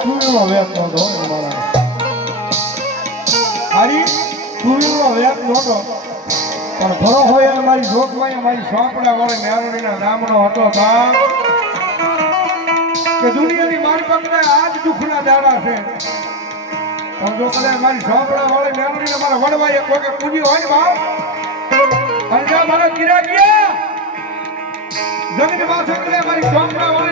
તુવેરનો વેત નહોતો મારા મારી તુવેરનો વેત નહોતો પણ ભરો હોય અને મારી જોગમાં મારી સોંપડા વાળી મેરડીના નામનો હતો બાપ કે દુનિયાની મારી પકડે આજ દુઃખના દાડા છે પણ જો કદાચ મારી સોંપડા વાળી મેરડીને મારા વડવા એક વખત પૂજી હોય બાપ અને મારા કિરા ગયા જગત માથે મારી સોંપડા વાળી